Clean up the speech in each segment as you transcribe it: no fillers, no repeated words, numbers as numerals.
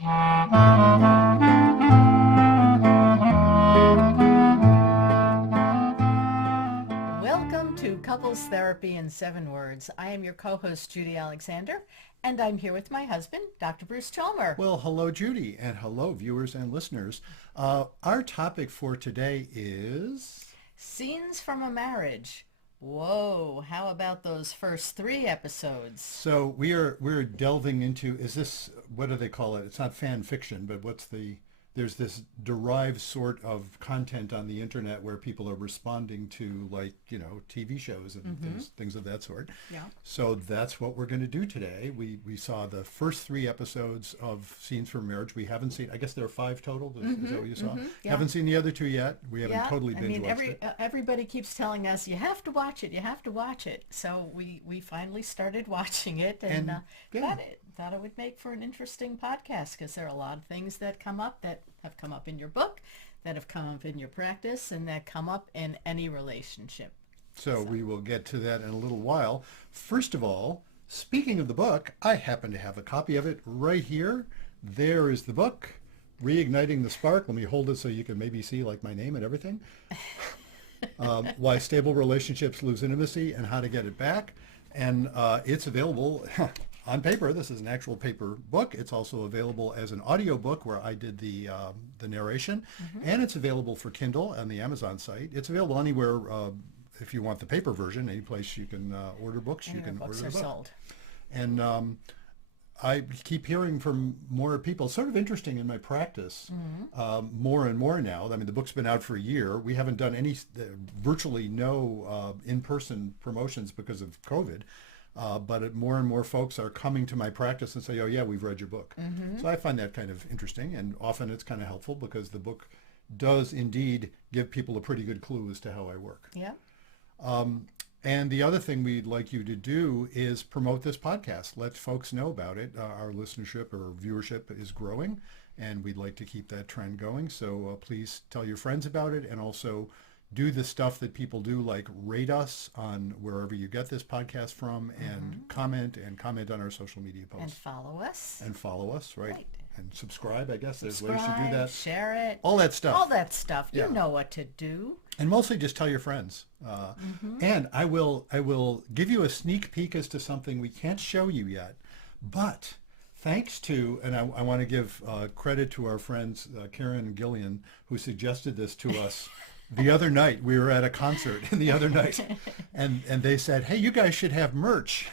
Welcome to Couples Therapy in 7 Words. I am your co-host, Judy Alexander, and I'm here with my husband, Dr. Bruce Chalmer. Well, hello, Judy, and hello, viewers and listeners. Our topic for today is... Scenes from a marriage. Whoa, how about those first 3 episodes? So we're delving into, is this, what do they call it? It's not fan fiction, but there's this derived sort of content on the internet where people are responding to, like, TV shows and things of that sort. Yeah. So that's what we're going to do today. We saw the first 3 episodes of Scenes from Marriage. We haven't seen, I guess there are 5 total. Is that what you saw? Yeah. Haven't seen the other 2 yet. We haven't totally binge watched it. Everybody keeps telling us, you have to watch it, you have to watch it. So we finally started watching it and thought it would make for an interesting podcast because there are a lot of things that come up that have come up in your book, that have come up in your practice, and that come up in any relationship. So we will get to that in a little while. First of all, speaking of the book, I happen to have a copy of it right here. There is the book, Reigniting the Spark. Let me hold it so you can maybe see like my name and everything. Why Stable Relationships Lose Intimacy and How to Get It Back. And it's available on paper. This is an actual paper book. It's also available as an audio book where I did the narration, and it's available for Kindle on the Amazon site. It's available anywhere if you want the paper version. Any place you can order books, you can order the book. Sold. And I keep hearing from more people. It's sort of interesting in my practice, more and more now. I mean, the book's been out for a year. We haven't done virtually no in-person promotions because of COVID. But more and more folks are coming to my practice and say, oh, yeah, we've read your book. So I find that kind of interesting, and often it's kind of helpful because the book does indeed give people a pretty good clue as to how I work. Yeah. And the other thing we'd like you to do is promote this podcast. Let folks know about it. Our listenership or viewership is growing, and we'd like to keep that trend going. So please tell your friends about it, and also do the stuff that people do, like rate us on wherever you get this podcast from, and comment on our social media posts. And follow us. Right. And subscribe, I guess. There's ways to do that. Share it. All that stuff. You know what to do. And mostly just tell your friends. And I will give you a sneak peek as to something we can't show you yet, but thanks to, and I want to give credit to our friends, Karen and Gillian, who suggested this to us. The other night, we were at a concert the other night, and they said, hey, you guys should have merch.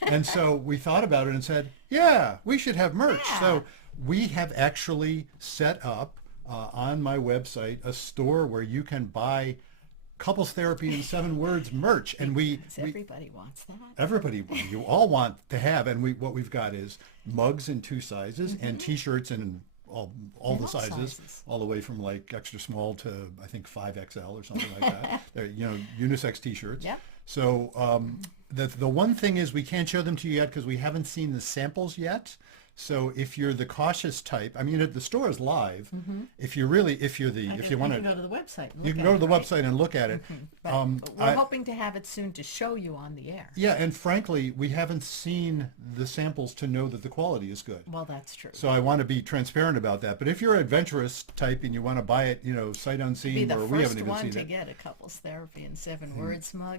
And so we thought about it and said, yeah, we should have merch. Yeah. So we have actually set up on my website a store where you can buy Couples Therapy in 7 Words merch. And everybody wants that. Everybody, you all want to have, and what we've got is mugs in 2 sizes and T-shirts in all the sizes, all the way from like extra small to I think 5XL or something like that. They're, unisex T-shirts. Yeah. So the one thing is we can't show them to you yet because we haven't seen the samples yet. So if you're the cautious type, I mean, the store is live. If you want to, you can go to the website. You can go to the website and look at it. But we're hoping to have it soon to show you on the air. Yeah, and frankly, we haven't seen the samples to know that the quality is good. Well, that's true. So I want to be transparent about that. But if you're an adventurous type and you want to buy it, sight unseen, where we haven't even seen it. Be the first one to get a Couples Therapy in 7 Words mug.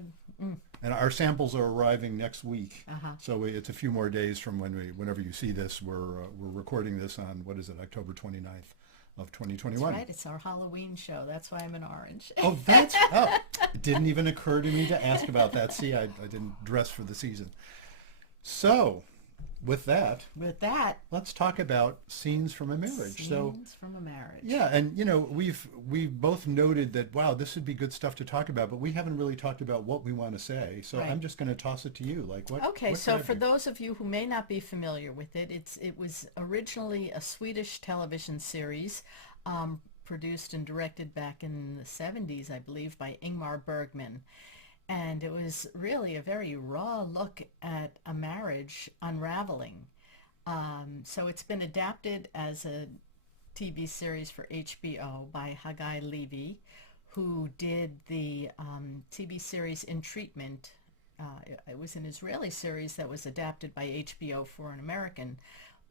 And our samples are arriving next week. So it's a few more days from whenever you see this. We're recording this on, what is it, October 29th of 2021. That's right. It's our Halloween show. That's why I'm in orange. It didn't even occur to me to ask about that. See, I didn't dress for the season. So with that, let's talk about scenes from a marriage. Scenes from a marriage. Yeah, and we've both noted that, wow, this would be good stuff to talk about, but we haven't really talked about what we want to say. So I'm just going to toss it to you. Like what? Okay, so for those of you who may not be familiar with it, it was originally a Swedish television series, produced and directed back in the 70s, I believe, by Ingmar Bergman. And it was really a very raw look at a marriage unraveling. So it's been adapted as a TV series for HBO by Haggai Levy, who did the TV series In Treatment. It was an Israeli series that was adapted by HBO for an American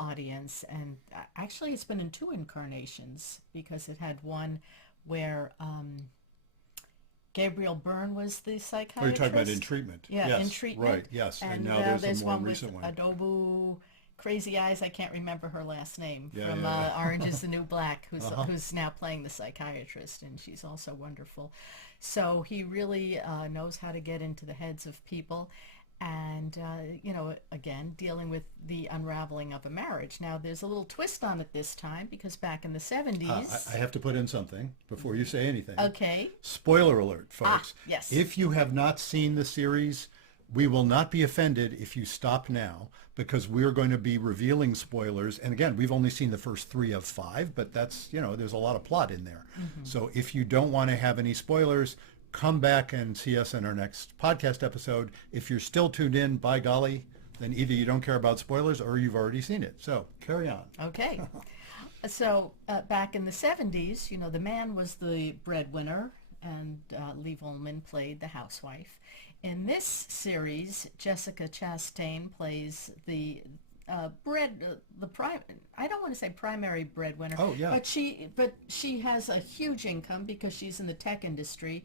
audience. And actually, it's been in two incarnations because it had one where Gabriel Byrne was the psychiatrist. Oh, you're talking about In Treatment. Yeah, yes, In Treatment. Right, yes. And now there's a more one recent with one. Adobu Crazy Eyes. I can't remember her last name Yeah, from yeah, yeah. Orange is the New Black, Uh-huh. who's now playing the psychiatrist, and she's also wonderful. So he really knows how to get into the heads of people, and again, dealing with the unraveling of a marriage. Now, there's a little twist on it this time because back in the 70s. I have to put in something before you say anything. Okay. Spoiler alert, folks. Yes. If you have not seen the series, we will not be offended if you stop now because we're going to be revealing spoilers. And again, we've only seen the first 3 of 5, but that's, there's a lot of plot in there. Mm-hmm. So if you don't want to have any spoilers, come back and see us in our next podcast episode. If you're still tuned in, by golly, then either you don't care about spoilers or you've already seen it. So carry on. Okay. So back in the 70s, the man was the breadwinner and Lee Volman played the housewife. In this series, Jessica Chastain plays the I don't want to say primary breadwinner. Oh, yeah. But she has a huge income because she's in the tech industry,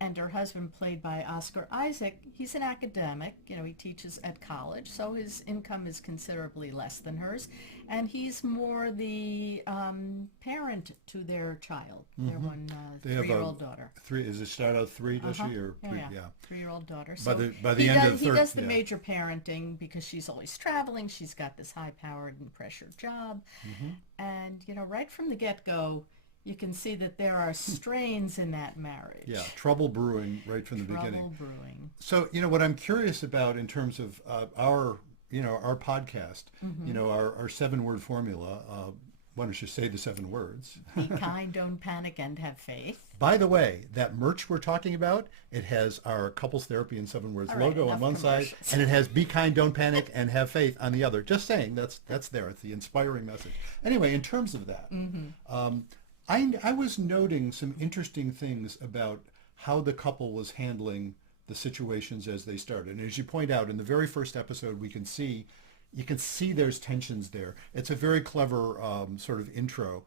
and her husband, played by Oscar Isaac, he's an academic. He teaches at college, so his income is considerably less than hers, and he's more the parent to their child, their one They have 3-year-old daughter. 3, is it start out 3, does she? Or Yeah. 3-year-old daughter. By So the end of the he third, does the yeah. major parenting because she's always traveling. She's got this high-powered and pressured job, and right from the get-go, you can see that there are strains in that marriage. Yeah, trouble brewing right from the beginning. Trouble brewing. So, what I'm curious about in terms of our podcast, our 7-word formula, why don't you say the 7 words? Be kind, don't panic, and have faith. By the way, that merch we're talking about, it has our Couples Therapy in 7 Words All right, logo on enough one side, commercials. and it has Be Kind, Don't Panic, and Have Faith on the other. Just saying, that's there. It's the inspiring message. Anyway, in terms of that, I was noting some interesting things about how the couple was handling the situations as they started. And as you point out, in the very first episode, you can see there's tensions there. It's a very clever sort of intro.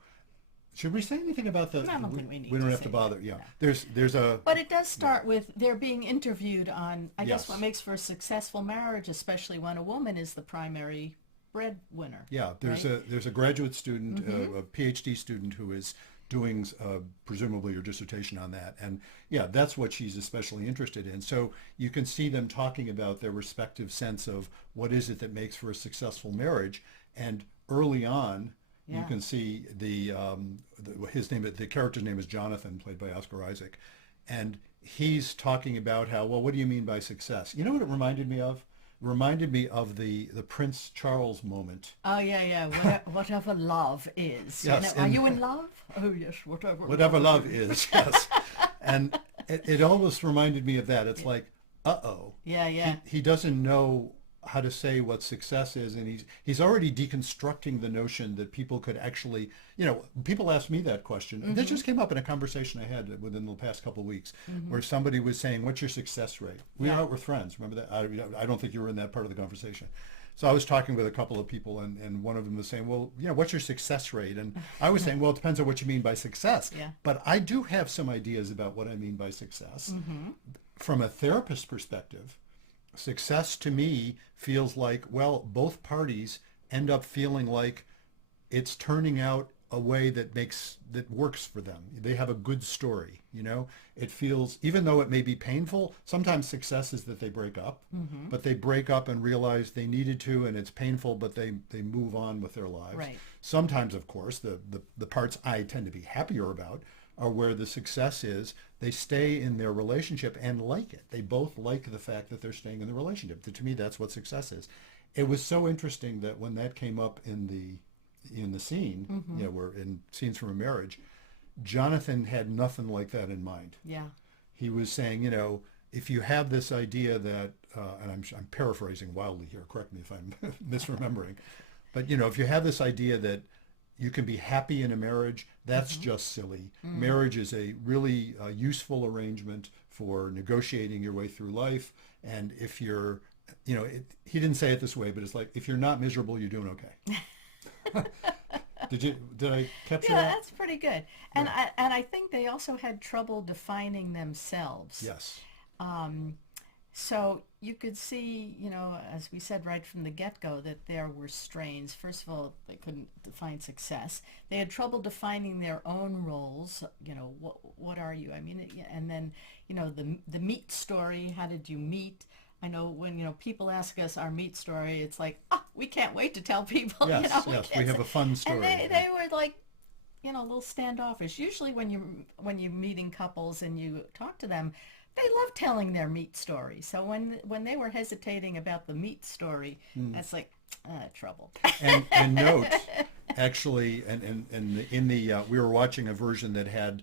Should we say anything about that? I don't think we need We don't to have say to bother. anything, Yeah, no. there's a. But it does start with they're being interviewed on, I guess, Yes. what makes for a successful marriage, especially when a woman is the primary breadwinner. Yeah, there's right? a graduate student, a PhD student who is doing presumably your dissertation on that, and yeah, that's what she's especially interested in. So you can see them talking about their respective sense of what is it that makes for a successful marriage, and early on, you Yeah. can see the character's name is Jonathan, played by Oscar Isaac, and he's talking about how, well, what do you mean by success? You know what it reminded me of? Reminded me of the Prince Charles moment. Oh, yeah. Whatever love is. Yes, Are and- you in love? Oh, yes, whatever. Whatever love is, yes. And it almost reminded me of that. It's like, uh-oh. Yeah. He doesn't know how to say what success is, and he's already deconstructing the notion that people could actually, people ask me that question. That just came up in a conversation I had within the past couple of weeks, where somebody was saying, what's your success rate? We were out with friends, remember that? I don't think you were in that part of the conversation. So I was talking with a couple of people, and one of them was saying, well, what's your success rate? And I was saying, well, it depends on what you mean by success. Yeah. But I do have some ideas about what I mean by success. From a therapist perspective, success to me feels like, well, both parties end up feeling like it's turning out a way that works for them. They have a good story, It feels, even though it may be painful, sometimes success is that they break up, but they break up and realize they needed to, and it's painful, but they move on with their lives. Right. Sometimes, of course, the parts I tend to be happier about are where the success is they stay in their relationship and like it. They both like the fact that they're staying in the relationship. To me, that's what success is. It was so interesting that when that came up in the scene, we're in Scenes from a Marriage, Jonathan had nothing like that in mind. Yeah. He was saying, if you have this idea that, and I'm paraphrasing wildly here, correct me if I'm misremembering, but if you have this idea that you can be happy in a marriage, that's just silly. Marriage is a really useful arrangement for negotiating your way through life, and if you're, he didn't say it this way, but it's like, if you're not miserable, you're doing okay. Did I capture Yeah, that? that's pretty good. And Yeah. I think they also had trouble defining themselves. Yes. Um, so you could see, as we said right from the get-go, that there were strains. First of all, they couldn't define success. They had trouble defining their own roles. What are you? I mean, and then, the meet story. How did you meet? I know when, people ask us our meet story, it's like, we can't wait to tell people, Yes. Yes. We have a fun and story. they were like, a little standoffish. Usually when you're meeting couples and you talk to them, they love telling their meat story. So when they were hesitating about the meat story, that's like trouble. And note, actually, and in the we were watching a version that had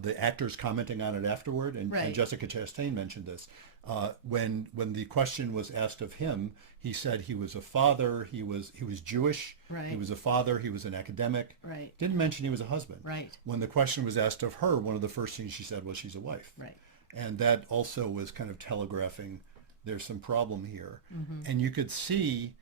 the actors commenting on it afterward, and Right. Jessica Chastain mentioned this. When the question was asked of him, he said he was a father. He was Jewish. Right. He was a father. He was an academic. Right. Didn't mention he was a husband. Right. When the question was asked of her, one of the first things she said was she's a wife. Right. And that also was kind of telegraphing there's some problem here. And you could see,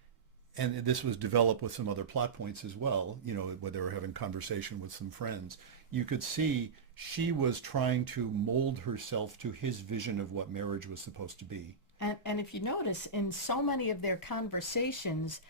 and this was developed with some other plot points as well, when they were having conversation with some friends, you could see she was trying to mold herself to his vision of what marriage was supposed to be. And if you notice, in so many of their conversations,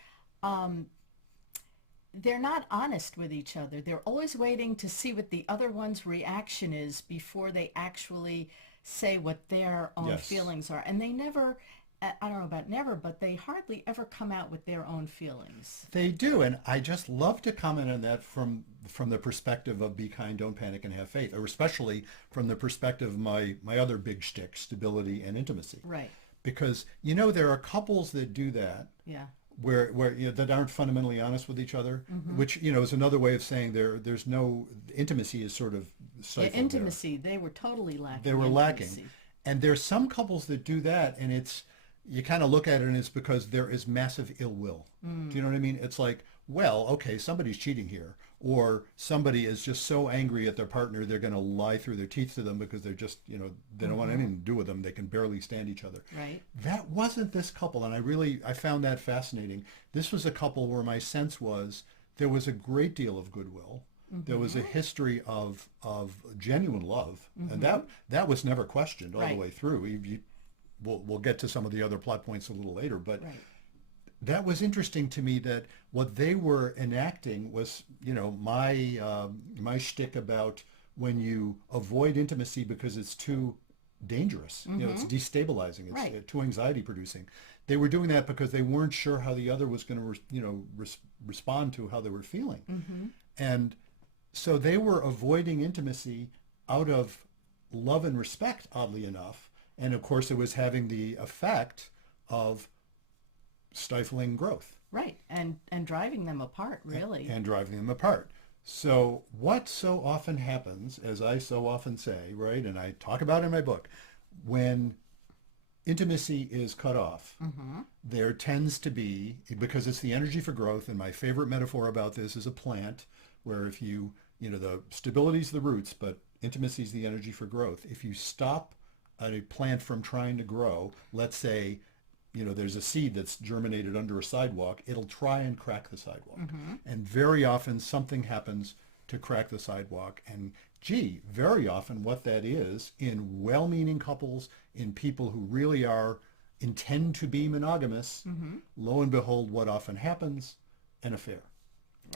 they're not honest with each other. They're always waiting to see what the other one's reaction is before they actually say what their own Yes. feelings are. And they never, I don't know about never, but they hardly ever come out with their own feelings. They do, and I just love to comment on that from the perspective of be kind, don't panic, and have faith, or especially from the perspective of my other big shtick, stability and intimacy. Right. Because there are couples that do that, Yeah. where that aren't fundamentally honest with each other, which is another way of saying there's no intimacy is sort of Yeah, stifled there. intimacy, they were totally lacking. They were lacking, intimacy. and there's some couples that do that, and it's you kind of look at it and it's because there is massive ill will. Do you know what I mean? It's like, well, okay, somebody's cheating here, or somebody is just so angry at their partner they're going to lie through their teeth to them because they're just they don't want anything to do with them. They can barely stand each other. Right. That wasn't this couple, and I found that fascinating. This was a couple where my sense was there was a great deal of goodwill. There was a history of genuine love, and that was never questioned all the Right. way through. We'll get to some of the other plot points a little later, but Right. that was interesting to me that what they were enacting was, my shtick about when you avoid intimacy because it's too dangerous, it's destabilizing, it's Right. too anxiety producing. They were doing that because they weren't sure how the other was going to, respond to how they were feeling. And so they were avoiding intimacy out of love and respect, oddly enough. And of course, it was having the effect of stifling growth Right. And driving them apart, really. and driving them apart. So what so often happens, as I so often say, right, and I talk about in my book, when intimacy is cut off, there tends to be, because it's the energy for growth, and my favorite metaphor about this is a plant, where if the stability's the roots, but intimacy's the energy for growth. If you stop a plant from trying to grow, let's say, there's a seed that's germinated under a sidewalk, it'll try and crack the sidewalk. And very often something happens to crack the sidewalk. And very often what that is in well-meaning couples, in people who really intend to be monogamous, lo and behold, what often happens? An affair.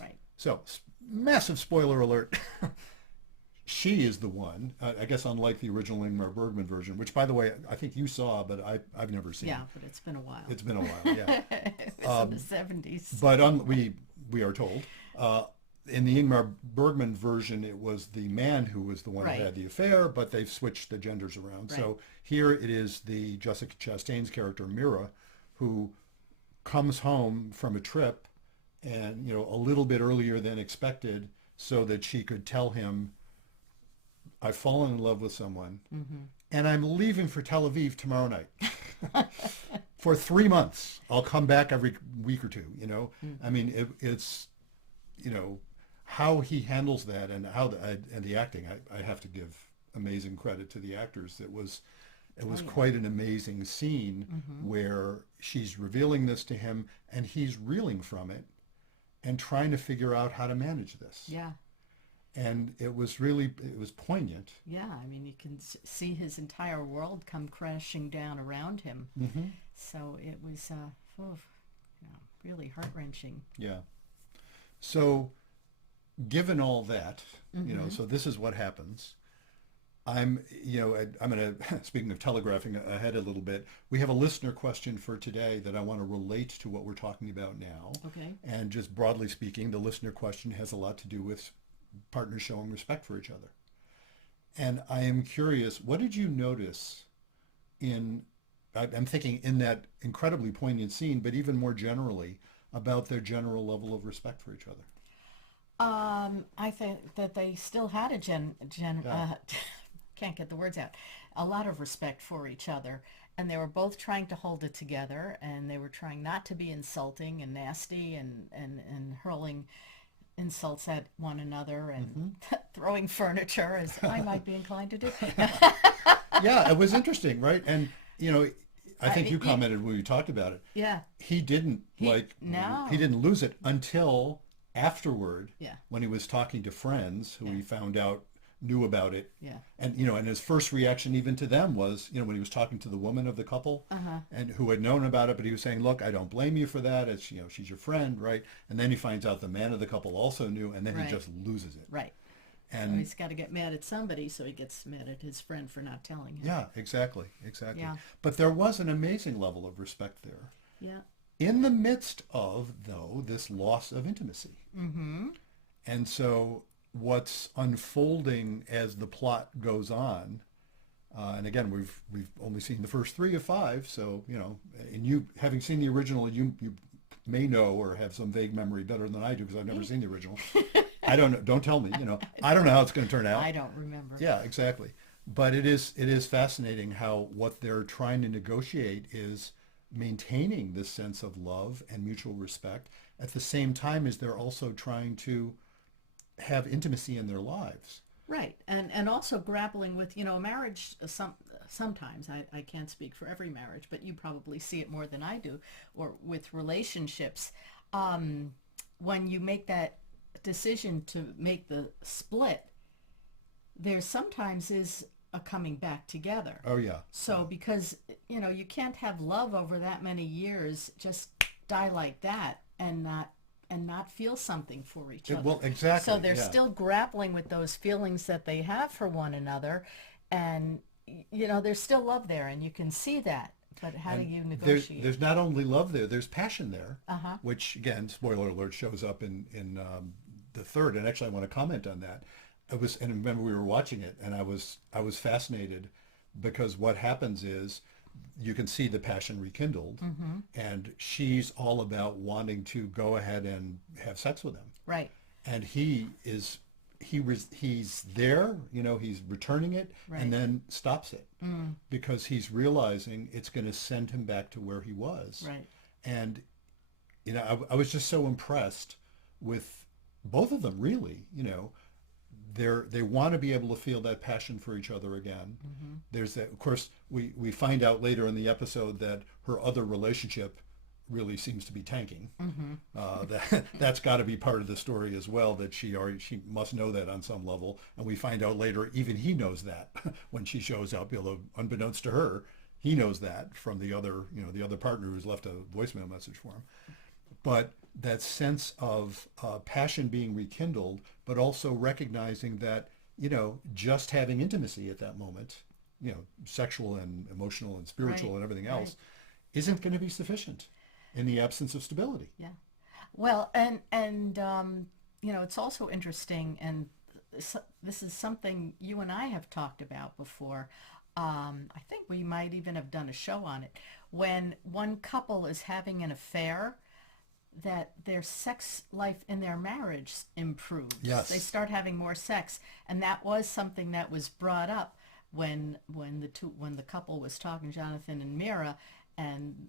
Right. So, massive spoiler alert. She is the one, I guess unlike the original Ingmar Bergman version, which, by the way, I think you saw, but I've never seen. Yeah, but it's been a while. It's been a while, yeah. It was in the 70s. But we are told, in the Ingmar Bergman version, it was the man who was the one Right. who had the affair, but they've switched the genders around. Right. So here it is the Jessica Chastain's character, Mira, who comes home from a trip and, a little bit earlier than expected so that she could tell him, I've fallen in love with someone, and I'm leaving for Tel Aviv tomorrow night. For 3 months. I'll come back every week or two, I mean, it's, how he handles that and and the acting, I have to give amazing credit to the actors. It was quite an amazing scene where she's revealing this to him and he's reeling from it. and trying to figure out how to manage this. Yeah. And it was poignant. Yeah. I mean, you can see his entire world come crashing down around him. Mm-hmm. So it was really heart-wrenching. Yeah. So given all that, so this is what happens. I'm going to, speaking of telegraphing ahead a little bit, we have a listener question for today that I want to relate to what we're talking about now. Okay. And just broadly speaking, the listener question has a lot to do with partners showing respect for each other. And I am curious, what did you notice I'm thinking in that incredibly poignant scene, but even more generally about their general level of respect for each other? I think that they still had a can't get the words out, a lot of respect for each other. And they were both trying to hold it together, and they were trying not to be insulting and nasty and hurling insults at one another and throwing furniture, as I might be inclined to do. Yeah, it was interesting, right? And, I think you commented when we talked about it. Yeah. He didn't he didn't lose it until afterward, when he was talking to friends who he found out knew about it. Yeah. And, and his first reaction even to them was, when he was talking to the woman of the couple and who had known about it, but he was saying, look, I don't blame you for that. It's, she's your friend, right? And then he finds out the man of the couple also knew, and then he just loses it. Right. And so he's got to get mad at somebody, so he gets mad at his friend for not telling him. Yeah, exactly. Yeah. But there was an amazing level of respect there. Yeah. In the midst of, though, this loss of intimacy. Mm-hmm. And so what's unfolding as the plot goes on, and again, we've only seen the first 3 of 5, so, and you, having seen the original, you may know or have some vague memory better than I do, because I've never seen the original. I don't know. Don't tell me, I don't know how it's going to turn out. I don't remember. Yeah, exactly. But it is fascinating how what they're trying to negotiate is maintaining this sense of love and mutual respect at the same time as they're also trying to have intimacy in their lives. Right. And also grappling with, marriage, sometimes, I can't speak for every marriage, but you probably see it more than I do, or with relationships. When you make that decision to make the split, there sometimes is a coming back together. Oh, yeah. So because, you can't have love over that many years, just die like that and not feel something for each other. Well, exactly. So they're still grappling with those feelings that they have for one another, and there's still love there, and you can see that. But how do you negotiate? There's not only love there, there's passion there, which, again, spoiler alert, shows up in the third. And actually, I want to comment on that. And remember, we were watching it, and I was fascinated, because what happens is you can see the passion rekindled, and she's all about wanting to go ahead and have sex with him. Right. And he's there, he's returning it, and then stops it because he's realizing it's going to send him back to where he was. Right. And, I was just so impressed with both of them, really. They want to be able to feel that passion for each other again. There's that, of course, we find out later in the episode that her other relationship really seems to be tanking. That's got to be part of the story as well, that she must know that on some level. And we find out later, even he knows that when she shows up, although unbeknownst to her, he knows that from the other partner who's left a voicemail message for him. But that sense of passion being rekindled, but also recognizing that, just having intimacy at that moment, sexual and emotional and spiritual and everything else, isn't going to be sufficient in the absence of stability. Yeah. Well, and it's also interesting, and this is something you and I have talked about before. I think we might even have done a show on it. When one couple is having an affair, that their sex life in their marriage improves. Yes. They start having more sex, and that was something that was brought up when the couple was talking, Jonathan and Mira, and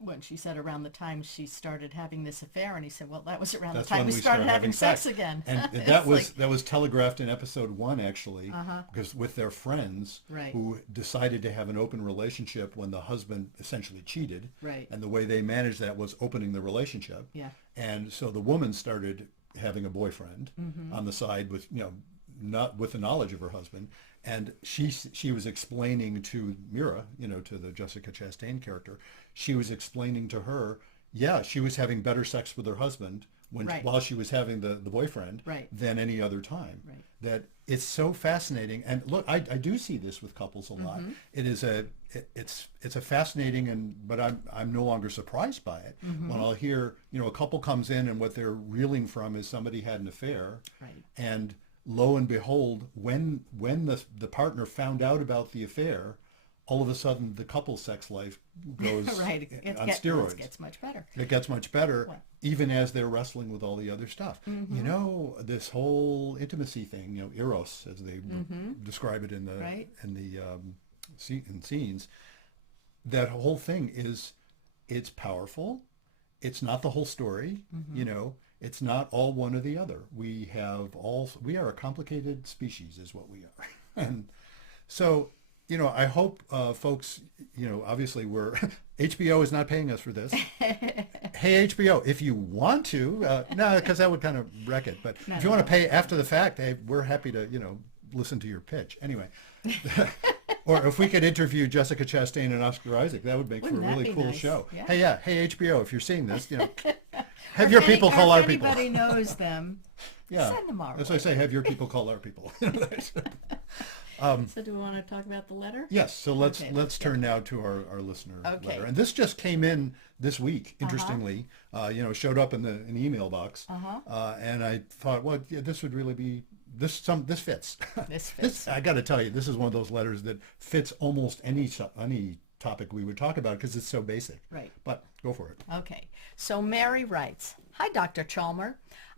when she said around the time she started having this affair, and he said, well, that was around That's the time when we started having sex again. And It's that was like, that was telegraphed in episode 1, actually, uh-huh, because with their friends right, who decided to have an open relationship when the husband essentially cheated, right, and the way they managed that was opening the relationship. yeah, And so the woman started having a boyfriend mm-hmm, on the side with, not with the knowledge of her husband. And she was explaining to Mira, to the Jessica Chastain character, she was explaining to her, yeah, she was having better sex with her husband right, while she was having the boyfriend right, than any other time. right, That it's so fascinating. And look, I do see this with couples a lot. mm-hmm, It is it's a fascinating, but I'm no longer surprised by it mm-hmm, when I'll hear, a couple comes in and what they're reeling from is somebody had an affair, right, and lo and behold, when the partner found out about the affair, all of a sudden the couple's sex life goes right. on steroids. It gets much better. It gets much better, What? even as they're wrestling with all the other stuff. Mm-hmm, This whole intimacy thing, eros, as they mm-hmm, describe it in the right, in scenes, that whole thing it's powerful. It's not the whole story, mm-hmm, It's not all one or the other. We are a complicated species is what we are. And so, I hope folks, obviously we're, HBO is not paying us for this. Hey, HBO, if you want to, no, because that would kind of wreck it. But no, if you no, want to no. pay after the fact, hey, we're happy to, listen to your pitch. Anyway, or if we could interview Jessica Chastain and Oscar Isaac, that would make for Wouldn't a that really be cool nice? show. Yeah. Hey, HBO, if you're seeing this, Or have your if any- people or call if our people. anybody knows them, Yeah, send them our that's way. what I say. Have your people call our people. So do we want to talk about the letter? Yes, so let's Okay, let's turn now to our listener Okay. letter, and this just came in this week. Interestingly, showed up in the email box, and I thought, well, yeah, this would really be this fits. This fits. I got to tell you, this is one of those letters that fits almost any topic we would talk about because it's so basic. Right. But go for it. Okay. So Mary writes, "Hi, Dr. Chalmer.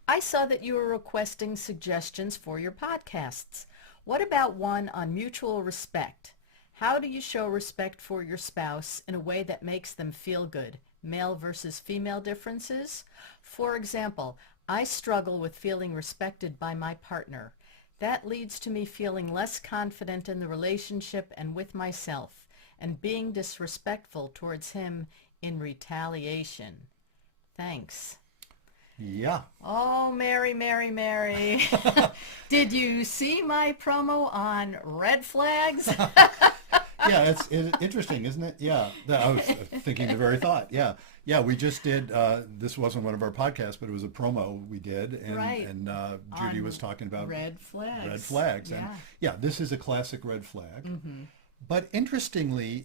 I saw that you were requesting suggestions for your podcasts. What about one on mutual respect? How do you show respect for your spouse in a way that makes them feel good? Male versus female differences? For example, I struggle with feeling respected by my partner. That leads to me feeling less confident in the relationship and with myself, and being disrespectful towards him in retaliation. Thanks." Yeah. Oh, Mary, Mary, Mary. Did you see my promo on red flags? Yeah, it's interesting, isn't it? Yeah, I was thinking the very thought. Yeah, we just did. This wasn't one of our podcasts, but it was a promo we did, and Right. Judy On was talking about red flags. red flags, and Yeah. yeah, this is a classic red flag. Mm-hmm. But interestingly,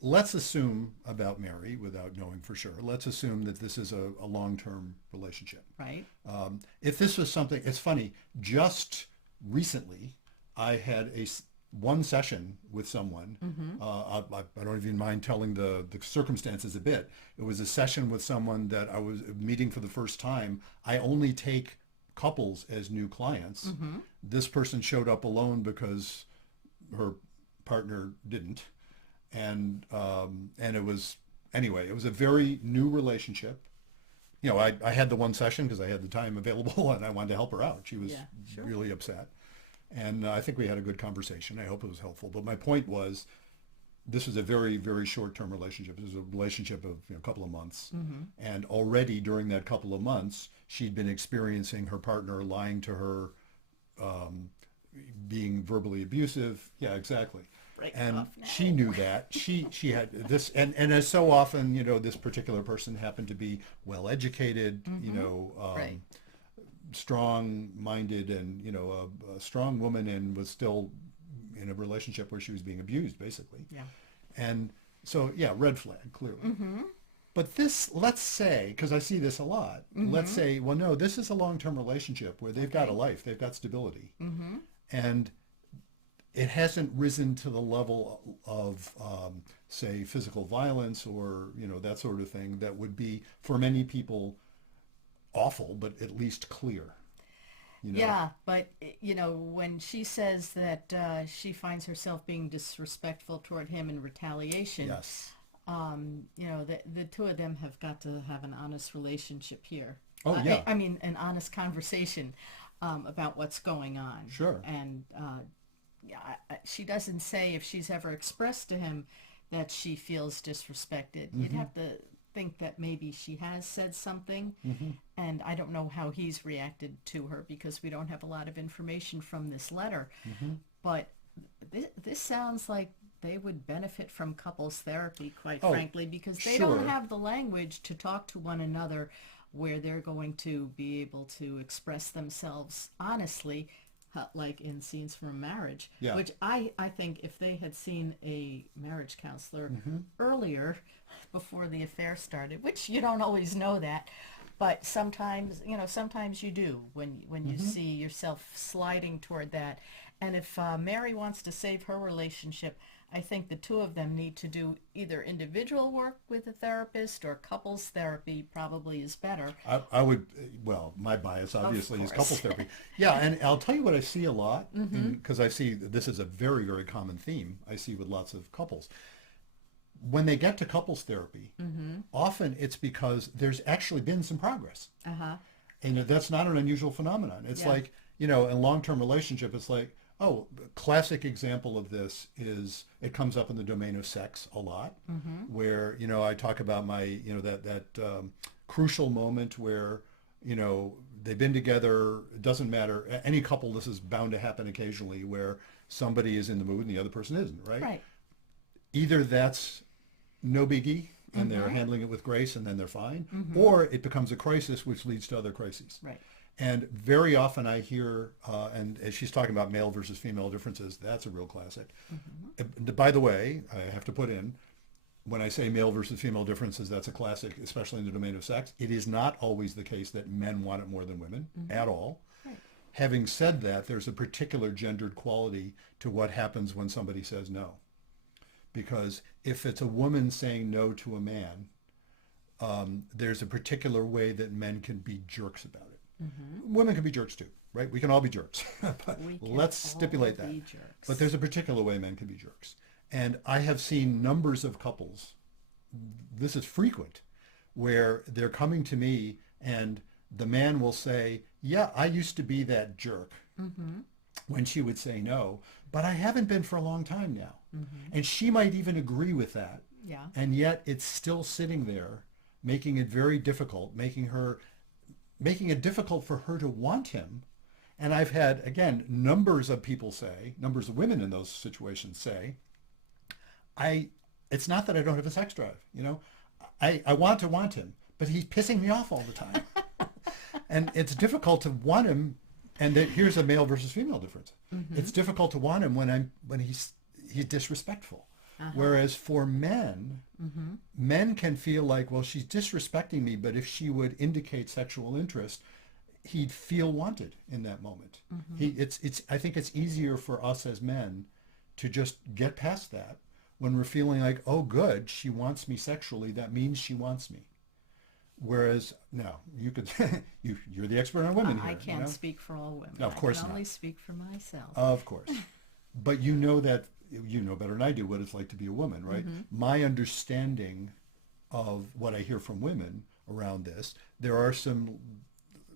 let's assume about Mary, without knowing for sure, let's assume that this is a long-term relationship. Right. If this was something, it's funny, just recently I had one session with someone. Mm-hmm. I don't even mind telling the circumstances a bit. It was a session with someone that I was meeting for the first time. I only take couples as new clients. Mm-hmm. This person showed up alone because her partner didn't, and it was a very new relationship. I had the one session because I had the time available and I wanted to help her out. She was Yeah, sure. really upset, and I think we had a good conversation. I hope it was helpful. But my point was, this was a very, very short-term relationship. It was a relationship of a couple of months, and already during that couple of months, she'd been experiencing her partner lying to her, being verbally abusive. Yeah, exactly. Break And off now. she knew that. She had this, and as so often, this particular person happened to be well educated, Right. strong-minded, and a strong woman, and was still in a relationship where she was being abused, basically. Yeah. And so, yeah, red flag, clearly. Mm-hmm. But this, let's say, because I see this a lot, let's say, well, no, this is a long-term relationship where they've got a life, they've got stability, Mm-hmm. and it hasn't risen to the level of, say, physical violence or, that sort of thing that would be, for many people, awful, but at least clear. Yeah, but when she says that she finds herself being disrespectful toward him in retaliation, Yes. The two of them have got to have an honest relationship here. Oh, yeah. I mean, an honest conversation about what's going on. Sure. And yeah, she doesn't say if she's ever expressed to him that she feels disrespected. You'd have to think that maybe she has said something, and I don't know how he's reacted to her because we don't have a lot of information from this letter. But this sounds like they would benefit from couples therapy, quite frankly, because they don't have the language to talk to one another where they're going to be able to express themselves honestly, like in Scenes from a Marriage, which I think if they had seen a marriage counselor earlier, before the affair started, which you don't always know that, but sometimes you do when you see yourself sliding toward that. And if Mary wants to save her relationship, I think the two of them need to do either individual work with a therapist or couples therapy probably is better. I would, well, my bias obviously is couples therapy. Yeah, and I'll tell you what I see a lot, because I see this is a very, very common theme I see with lots of couples. When they get to couples therapy, often it's because there's actually been some progress. And that's not an unusual phenomenon. It's like, in long-term relationship, it's like, classic example of this is it comes up in the domain of sex a lot, where, I talk about my, that crucial moment where, they've been together, it doesn't matter, any couple, this is bound to happen occasionally, where somebody is in the mood and the other person isn't, right? Right. Either that's no biggie and they're handling it with grace and then they're fine, or it becomes a crisis which leads to other crises. Right. And very often I hear, and as she's talking about male versus female differences, that's a real classic. By the way, I have to put in, when I say male versus female differences, that's a classic, especially in the domain of sex. It is not always the case that men want it more than women at all. Right. Having said that, there's a particular gendered quality to what happens when somebody says no. Because if it's a woman saying no to a man, there's a particular way that men can be jerks about it. Women can be jerks too, right? We can all be jerks. But let's stipulate that. But there's a particular way men can be jerks. And I have seen numbers of couples, this is frequent, where they're coming to me and the man will say, yeah, I used to be that jerk, when she would say no, but I haven't been for a long time now. And she might even agree with that. Yeah. And yet it's still sitting there, making it very difficult, making it difficult for her to want him. And I've had, again, numbers of women in those situations say, it's not that I don't have a sex drive, I want to want him, but he's pissing me off all the time. And it's difficult to want him. And here's a male versus female difference. It's difficult to want him when he's disrespectful. Whereas for men, men can feel like, well, she's disrespecting me, but if she would indicate sexual interest, he'd feel wanted in that moment. I think it's easier for us as men to just get past that when we're feeling like, oh, good, she wants me sexually. That means she wants me. Whereas, no, you could, you're the expert on women here. I can't speak for all women. No, of course I can not. only speak for myself. Of course. But that you know better than I do what it's like to be a woman, right? My understanding of what I hear from women around this, there are some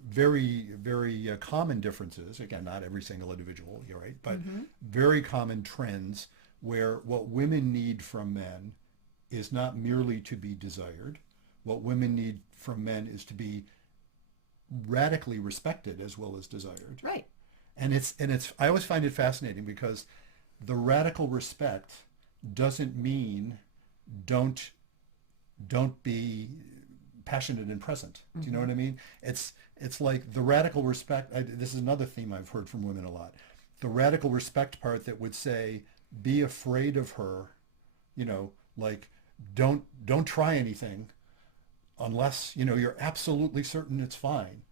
very, very common differences. Again, not every single individual, you're right, but very common trends where what women need from men is not merely to be desired. What women need from men is to be radically respected as well as desired. Right. And I always find it fascinating because the radical respect doesn't mean don't be passionate and present. Do you know what I mean? It's like the radical respect. This is another theme I've heard from women a lot. The radical respect part that would say, be afraid of her, like don't try anything unless you're absolutely certain it's fine.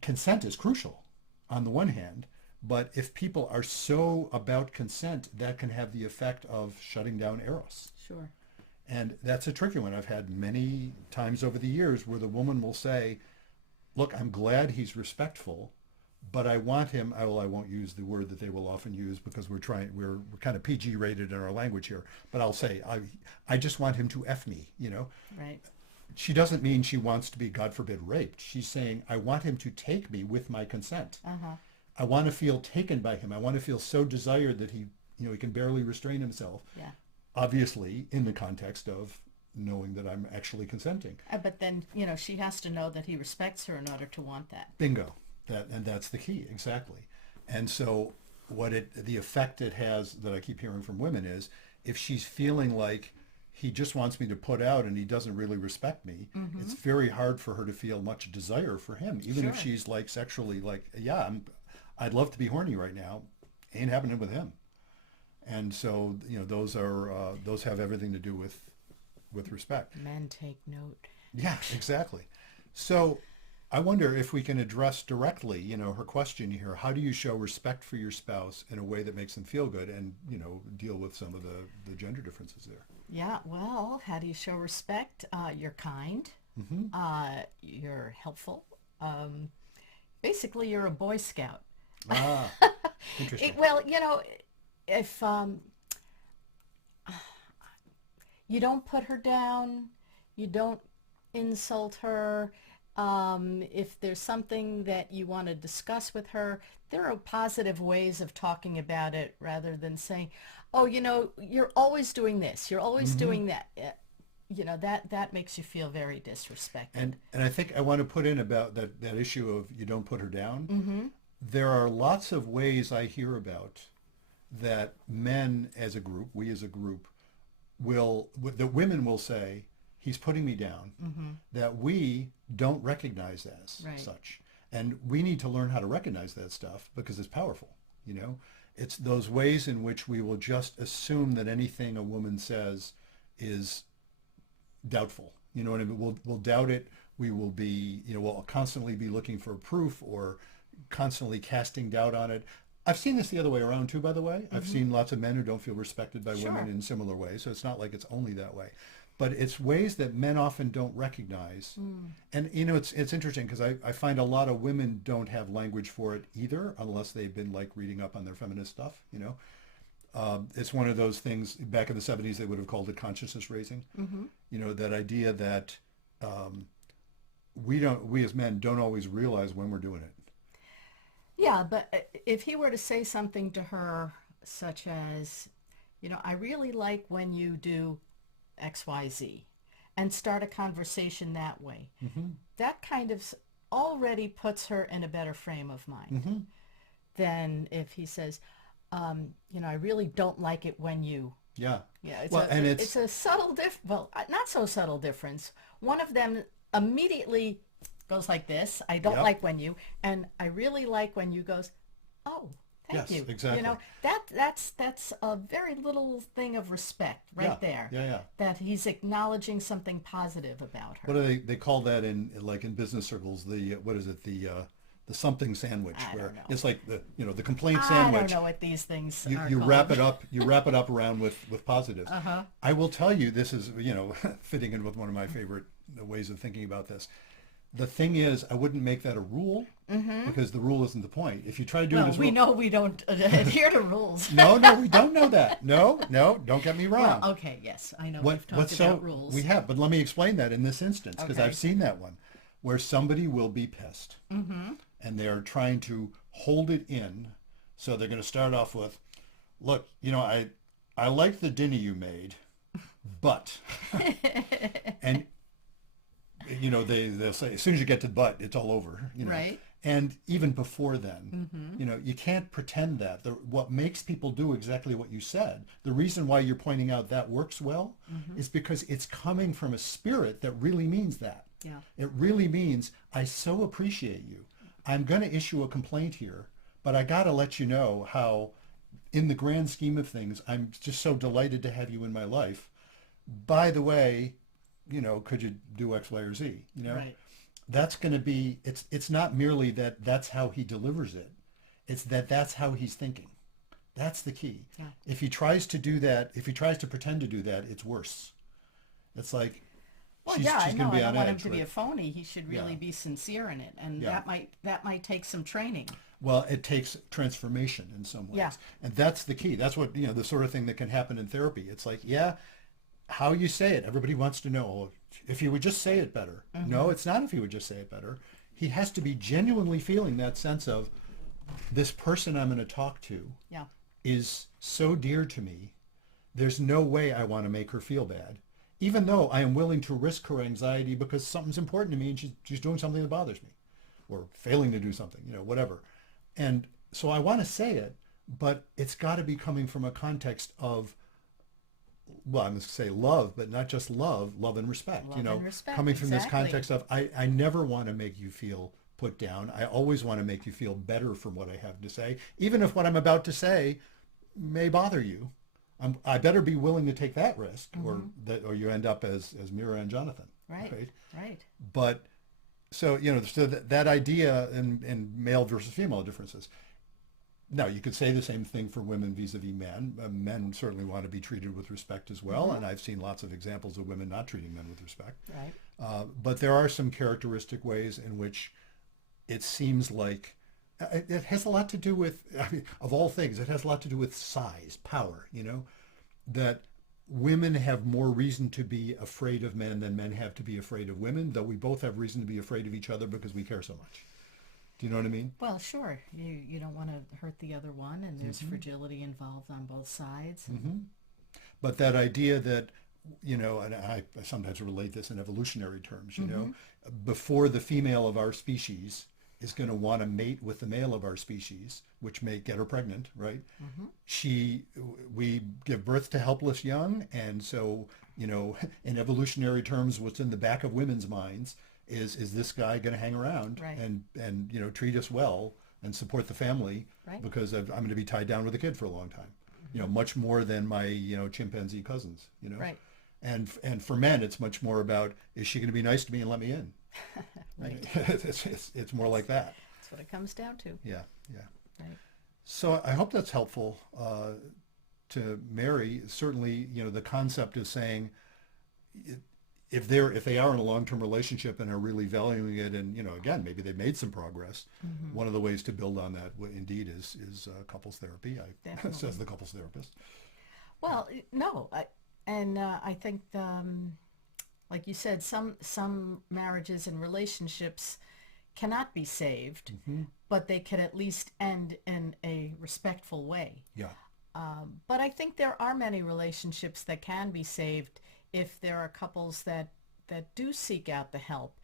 Consent is crucial on the one hand, but if people are so about consent, that can have the effect of shutting down eros. Sure. And that's a tricky one. I've had many times over the years where the woman will say, look, I'm glad he's respectful, but I want him. I won't use the word that they will often use because we're kind of PG rated in our language here. But I'll say I just want him to F me. Right. She doesn't mean she wants to be, God forbid, raped. She's saying I want him to take me with my consent. Uh-huh. I want to feel taken by him. I want to feel so desired that he can barely restrain himself. Yeah. Obviously, in the context of knowing that I'm actually consenting. But then, she has to know that he respects her in order to want that. Bingo. That's the key, exactly. And so the effect it has that I keep hearing from women is if she's feeling like he just wants me to put out and he doesn't really respect me, it's very hard for her to feel much desire for him, even if she's like sexually like, yeah, I'd love to be horny right now. Ain't happening with him. And so, those have everything to do with respect. Men take note. Yeah, exactly. So I wonder if we can address directly, her question here. How do you show respect for your spouse in a way that makes them feel good and, deal with some of the gender differences there? Yeah, well, how do you show respect? You're kind. You're helpful. Basically, you're a Boy Scout. Ah, interesting. If you don't put her down, you don't insult her. If there's something that you want to discuss with her, there are positive ways of talking about it rather than saying, oh, you're always doing this, you're always doing that. That makes you feel very disrespected. And I think I want to put in about that issue of you don't put her down. There are lots of ways I hear about that men as a group, we as a group, the women will say, he's putting me down, that we don't recognize as such. And we need to learn how to recognize that stuff because it's powerful, It's those ways in which we will just assume that anything a woman says is doubtful. You know what I mean? We'll doubt it. We will be, we'll constantly be looking for proof or constantly casting doubt on it. I've seen this the other way around too, by the way. I've seen lots of men who don't feel respected by women in similar ways. So it's not like it's only that way. But it's ways that men often don't recognize. And, it's interesting because I find a lot of women don't have language for it either unless they've been like reading up on their feminist stuff, It's one of those things back in the 70s they would have called it consciousness raising. That idea that we as men don't always realize when we're doing it. Yeah, but if he were to say something to her such as, I really like when you do XYZ and start a conversation that way, that kind of already puts her in a better frame of mind than if he says, I really don't like it when you. Yeah. Yeah, it's a subtle not so subtle difference. One of them immediately goes like this, I don't like when you, and I really like when you goes, oh, thank you. Yes, exactly. That's a very little thing of respect right there. Yeah. That he's acknowledging something positive about her. What do they call that in business circles? The something sandwich, where it's like the complaint sandwich. I don't know what these things are you called. wrap it up. You wrap it up around with positives. I will tell you, this is fitting in with one of my favorite ways of thinking about this. The thing is, I wouldn't make that a rule because the rule isn't the point. If you try to do it as we know we don't adhere to rules. No, we don't know that. No, don't get me wrong. Well, okay, yes, I know we've talked about rules. We have, but let me explain that in this instance because I've seen that one where somebody will be pissed and they're trying to hold it in. So they're going to start off with, look, I like the dinner you made, but, and they'll say, as soon as you get to the butt, it's all over, Right. And even before then, you can't pretend that. What makes people do exactly what you said, the reason why you're pointing out that works well is because it's coming from a spirit that really means that. Yeah. It really means, I so appreciate you. I'm going to issue a complaint here, but I got to let you know how, in the grand scheme of things, I'm just so delighted to have you in my life. By the way, could you do X, Y, or Z? Right. That's going to be, it's not merely that that's how he delivers it. It's that's how he's thinking. That's the key. Yeah. If he tries to do that, if he tries to pretend to do that, it's worse. It's like, Well, yeah, I she's know. going to I be don't on want him edge, to be right? a phony. He should really Yeah. be sincere in it, and Yeah. that might take some training. Well, it takes transformation in some Yeah. ways. And that's the key. That's what, the sort of thing that can happen in therapy. It's like, yeah, how you say it. Everybody wants to know, "Oh, if you would just say it better." No, it's not if you would just say it better. He has to be genuinely feeling that sense of this person I'm going to talk to Yeah. is so dear to me. There's no way I want to make her feel bad, even though I am willing to risk her anxiety because something's important to me and she's doing something that bothers me or failing to do something, whatever. And so I want to say it, but it's got to be coming from a context of, well, I'm going to say love, but not just love and respect, Love and respect, coming from this exactly. context of, I never want to make you feel put down. I always want to make you feel better from what I have to say, even if what I'm about to say may bother you. I better be willing to take that risk, or you end up as Mira and Jonathan. Right. Right. Right. But so that idea in male versus female differences. Now you could say the same thing for women vis-a-vis men. Men certainly want to be treated with respect as well, and I've seen lots of examples of women not treating men with respect. Right. But there are some characteristic ways in which it seems like it has a lot to do with, I mean, of all things, it has a lot to do with size, power, that women have more reason to be afraid of men than men have to be afraid of women, though we both have reason to be afraid of each other because we care so much. Do you know what I mean? Well, sure. You don't want to hurt the other one, and there's fragility involved on both sides. But that idea that, and I sometimes relate this in evolutionary terms, before the female of our species is going to want to mate with the male of our species, which may get her pregnant, right? We give birth to helpless young, and so, in evolutionary terms, what's in the back of women's minds is this guy going to hang around Right. and treat us well and support the family Right. because I'm going to be tied down with a kid for a long time, much more than my chimpanzee cousins, Right. and for men it's much more about, is she going to be nice to me and let me in? Right. It's more like that. That's what it comes down to. Yeah. Right. So I hope that's helpful to Mary. Certainly, the concept of saying, if they are in a long-term relationship and are really valuing it, and again, maybe they've made some progress. One of the ways to build on that, indeed, is couples therapy. Says the couples therapist. Well, no, I think, like you said, some marriages and relationships cannot be saved, but they can at least end in a respectful way. Yeah. But I think there are many relationships that can be saved if there are couples that do seek out the help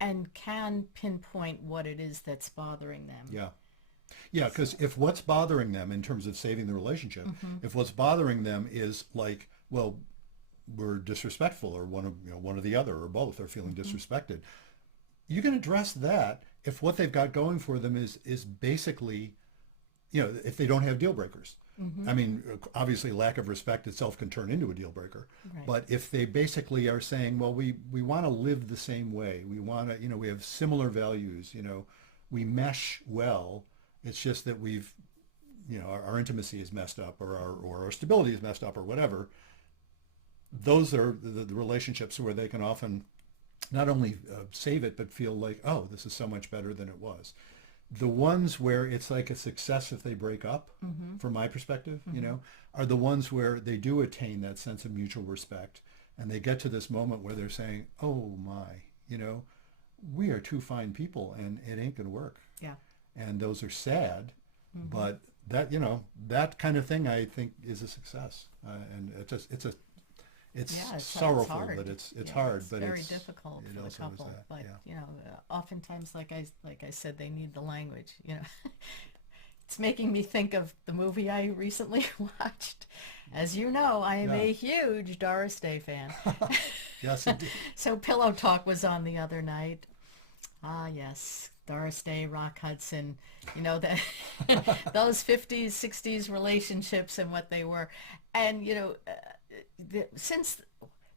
and can pinpoint what it is that's bothering them. Yeah. Yeah, because if what's bothering them in terms of saving the relationship, if what's bothering them is like, well, we're disrespectful, or one or the other, or both are feeling disrespected, you can address that if what they've got going for them is basically, if they don't have deal breakers. I mean, obviously lack of respect itself can turn into a deal breaker. Right. But if they basically are saying, well, we want to live the same way, we want to, we have similar values, we mesh well, it's just that we've, our intimacy is messed up, or our stability is messed up, or whatever. Those are the relationships where they can often not only save it, but feel like, oh, this is so much better than it was. The ones where it's like a success if they break up, from my perspective, are the ones where they do attain that sense of mutual respect, and they get to this moment where they're saying, oh my, we are two fine people and it ain't gonna work. Yeah. And those are sad, but that, that kind of thing, I think, is a success. And it's sorrowful, hard. but it's hard, it's but very it's difficult it for the also is couple. that, But yeah. oftentimes, like I said, they need the language. It's making me think of the movie I recently watched. As you know, I am Yeah. a huge Doris Day fan. Yes, indeed. So Pillow Talk was on the other night. Ah, yes, Doris Day, Rock Hudson, that those 50s, 60s relationships and what they were. And, since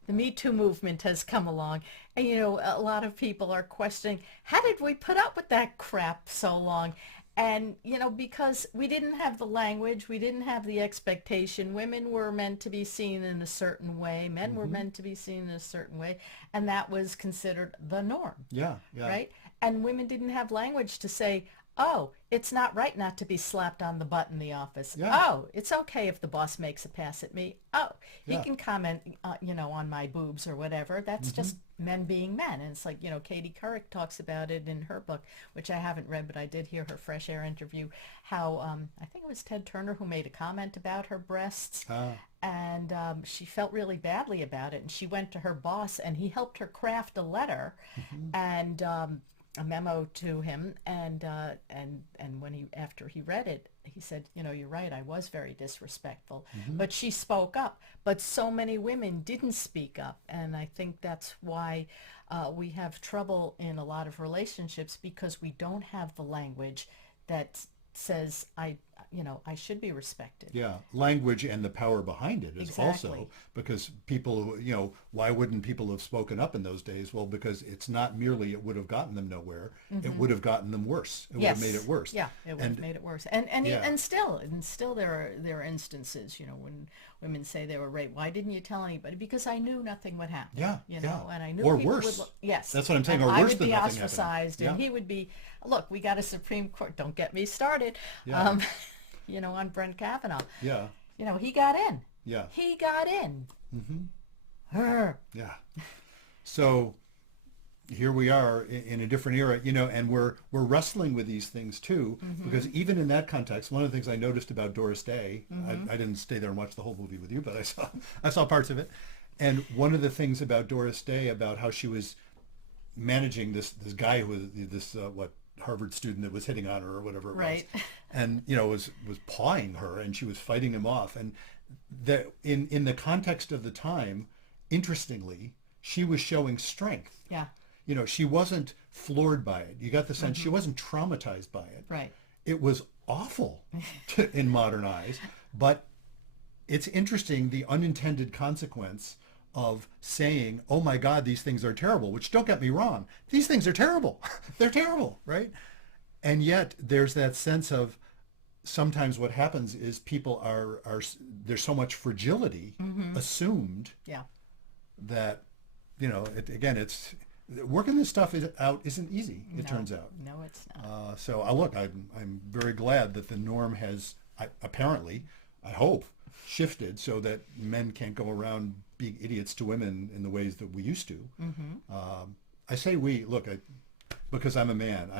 the Me Too movement has come along, and, a lot of people are questioning, how did we put up with that crap so long? And, because we didn't have the language, we didn't have the expectation. Women were meant to be seen in a certain way. Men were Hmm. meant to be seen in a certain way. And that was considered the norm, Yeah, yeah, right? And women didn't have language to say, oh, it's not right not to be slapped on the butt in the office. yeah, Oh, it's okay if the boss makes a pass at me. Oh, he yeah. can comment, on my boobs or whatever. That's Hmm. just men being men. And it's like, Katie Couric talks about it in her book, which I haven't read, but I did hear her Fresh Air interview, how I think it was Ted Turner who made a comment about her breasts. Ah, And she felt really badly about it. And she went to her boss, and he helped her craft a letter hmm, and a memo to him. And when after he read it, he said, you're right, I was very disrespectful. hmm. But she spoke up. But so many women didn't speak up. And I think that's why we have trouble in a lot of relationships, because we don't have the language that says, I should be respected. Yeah, language and the power behind it is also, Exactly. because people, why wouldn't people have spoken up in those days? Well, because it's not merely it would have gotten them nowhere, it would have gotten them worse. It would have made it worse. Yeah, it would have And made it worse. And yeah, and still there are instances, when women say they were raped. Why didn't you tell anybody? Because I knew nothing would happen. yeah, yeah. And I knew Or people worse. would look. Yes, That's what I'm saying. and Or I worse would than be nothing happening. ostracized, Yeah, and he would be. Look, we got a Supreme Court. Don't get me started. yeah, Um, on Brent Kavanaugh. yeah, He got in. yeah. He got in. Hmm. Her. Yeah. So here we are in a different era, and we're wrestling with these things too, because even in that context, one of the things I noticed about Doris Day, I didn't stay there and watch the whole movie with you, but I saw parts of it, and one of the things about Doris Day, about how she was managing this guy who was this Harvard student that was hitting on her or whatever it Right. was, and was pawing her, and she was fighting him off, and that in the context of the time, interestingly, she was showing strength. Yeah. She wasn't floored by it. You got the sense she wasn't traumatized by it. Right. It was awful in modern eyes, but it's interesting, the unintended consequence of saying, oh my God, these things are terrible, which, don't get me wrong, these things are terrible. They're terrible, right? And yet there's that sense of, sometimes what happens is people are there's so much fragility assumed Yeah. that, again, it's working this stuff out isn't easy, it turns out. No, it's not. So look, I'm very glad that the norm has apparently, I hope, shifted so that men can't go around being idiots to women in the ways that we used to. I say we, look, because I'm a man,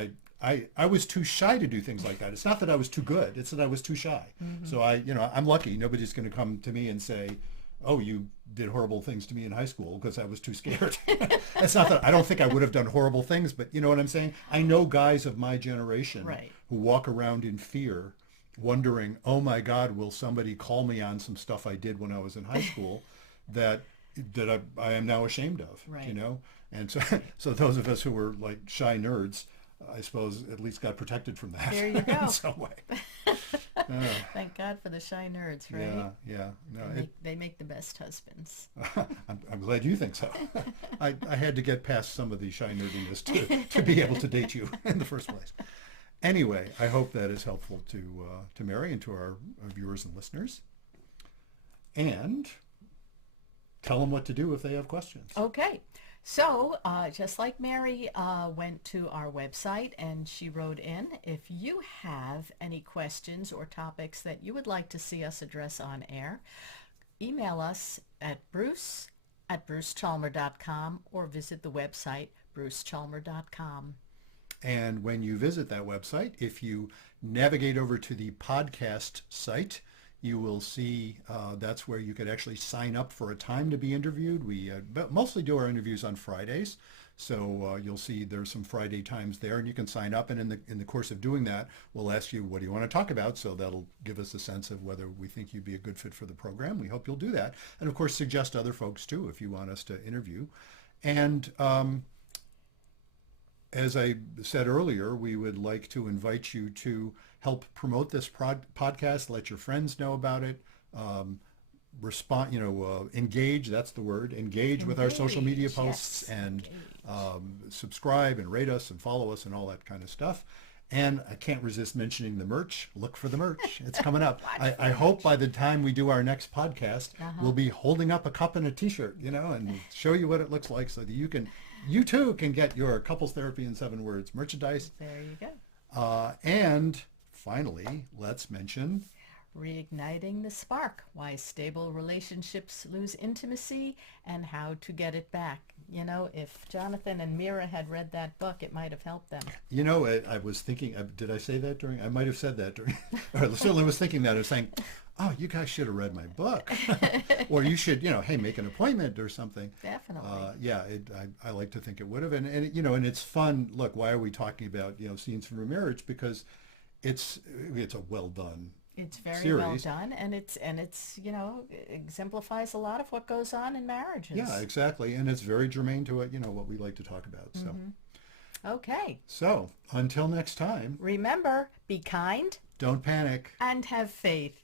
I was too shy to do things like that. It's not that I was too good, it's that I was too shy. So I'm lucky. Nobody's going to come to me and say, oh, you did horrible things to me in high school, because I was too scared. It's not that I don't think I would have done horrible things, but you know what I'm saying? I know guys of my generation Right. who walk around in fear, wondering, oh my God, will somebody call me on some stuff I did when I was in high school that I am now ashamed of, Right. And so those of us who were like shy nerds, I suppose, at least got protected from that There you go. in some way. Thank God for the shy nerds, right? Yeah, yeah. No, They make the best husbands. I'm glad you think so. I had to get past some of the shy nerdiness to be able to date you in the first place. Anyway, I hope that is helpful to Mary and to our viewers and listeners. And tell them what to do if they have questions. Okay. So, just like Mary went to our website and she wrote in, if you have any questions or topics that you would like to see us address on air, email us at bruce@brucechalmer.com or visit the website brucechalmer.com. And when you visit that website, if you navigate over to the podcast site, you will see that's where you could actually sign up for a time to be interviewed. We mostly do our interviews on Fridays, so you'll see there's some Friday times there, and you can sign up. And in the course of doing that, we'll ask you, what do you want to talk about? So that'll give us a sense of whether we think you'd be a good fit for the program. We hope you'll do that, and of course suggest other folks too if you want us to interview. And as I said earlier, we would like to invite you to help promote this podcast, let your friends know about it, respond, engage, that's the word, engage with our social media posts, yes, and engage. subscribe and rate us and follow us and all that kind of stuff. And I can't resist mentioning the merch. Look for the merch. It's coming up. Watch I hope by the time we do our next podcast, Uh-huh. we'll be holding up a cup and a t-shirt, you know, and show you what it looks like so that you too can get your Couples Therapy in 7 Words merchandise. There you go. And finally, let's mention Reigniting the Spark, Why Stable Relationships Lose Intimacy and How to Get It Back. You know, if Jonathan and Mira had read that book, it might have helped them. You know, I was thinking, did I say that during? I might have said that during, or I certainly was thinking that. I was saying, oh, you guys should have read my book. Or you should, you know, hey, make an appointment or something. Definitely. Yeah, I like to think it would have. And, you know, and it's fun. Look, why are we talking about, you know, scenes from a marriage? Because it's a well done It's very series. well done, and it's you know, exemplifies a lot of what goes on in marriages. Yeah, exactly. And it's very germane to it, you know, what we like to talk about. So, Okay. so until next time, Remember, be kind don't panic. and have faith.